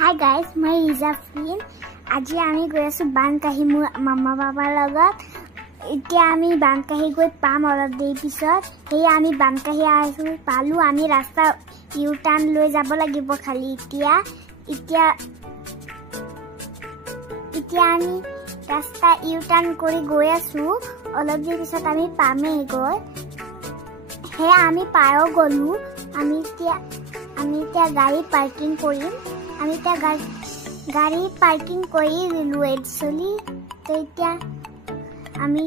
Hi guys, my Rizafin. Aji ami goi asu Bankahi mur mama baba logot. Etia ami Bankahi goi pam olop dei pisot. Hei ami Bankahi asu palu ami rasta U-turn loi jabo lagibo khali etia ami rasta U-turn kori goi asu olop dei pisot ami pame goi. Hei ami paro golu ami etia gari parking korim. আমি তা গাড়ি parking কৰি দিলো actually তো এতিয়া আমি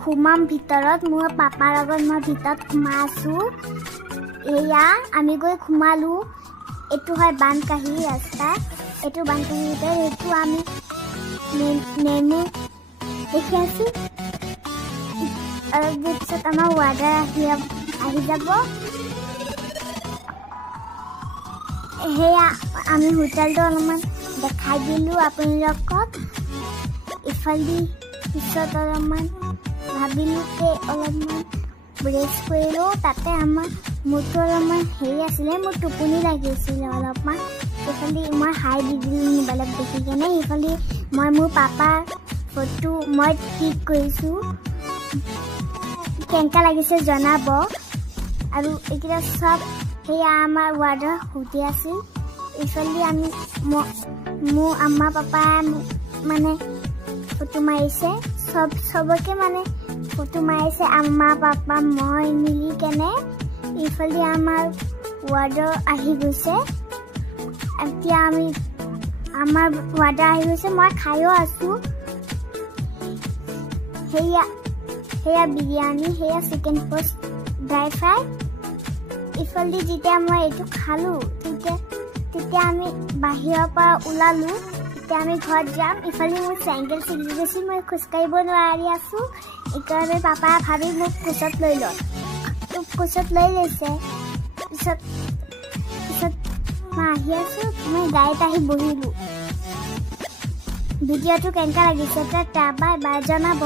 খুমাম ভিতৰত মোৰ পাপাৰ লগত মই ভিতৰত খুমাছো এয়া আমি গৈ খুমালো এটো হয় বানকাহি ৰাস্তা এটো বানকাহি ভিতৰ এটো আমি নেনে দেখি আছো আৰু পিছত আমাৰ ৱাৰ্ডাৰ আহি যাব হেয়া আমি হোটেলটো অলপমান দেখাই দিলো আপোনালোকক ইফালি পিছত অলপমান ভাবিলো যে অলপমান ব্ৰেক কৰিলো তাতে আমাৰ মোৰটো অলপমান হেৰি আছিলে মোৰ টোপনি লাগিছিলে অলপমান ইফালি মই হাই দি দিলো মোবাইলত দেখি কেনে ইফালি মই মোৰ পাপা ফটো মই ক্লিক কৰিছো কেনেকা লাগিছে জনাব আৰু এতিয়া সব হেয়া আমাৰ ৱাৰ্ডাৰ হুতি আছিল ইফালি আমি মো আম্মা পাপা মানে ফটো মাৰিছে সবকে মানে ফটো মাৰিছে আম্মা পাপা মই মিলি কেনে ইফালি আমাৰ ৱাৰ্ডাৰ আহি গৈছে এতিয়া আমি আমাৰ ৱাৰ্ডাৰ আহি গৈছে মই খাইও আছো হেয়া বিৰিয়ানী হেয়া চিকেন পোষ্ট ড্ৰাই ফ্ৰাই ইফালি যেতিয়া মই এটো খালো তেতিয়া আমি বাহিৰৰ পৰা ওলালো তেতিয়া আমি ঘৰত যাম ইফালি মোৰ চেঙ্গেল চিগি গৈছে মই খোজকাঢ়িব নোৱাৰি আছো ইকাৰণে পাপা ভাবি মোক কোচত লৈ লৈছে পিছত মই আহি আছো মই গাড়ীত আহি বহিলো ভিডিঅ'টো কেনেকা লাগিছে এটা বাই বাই জনাব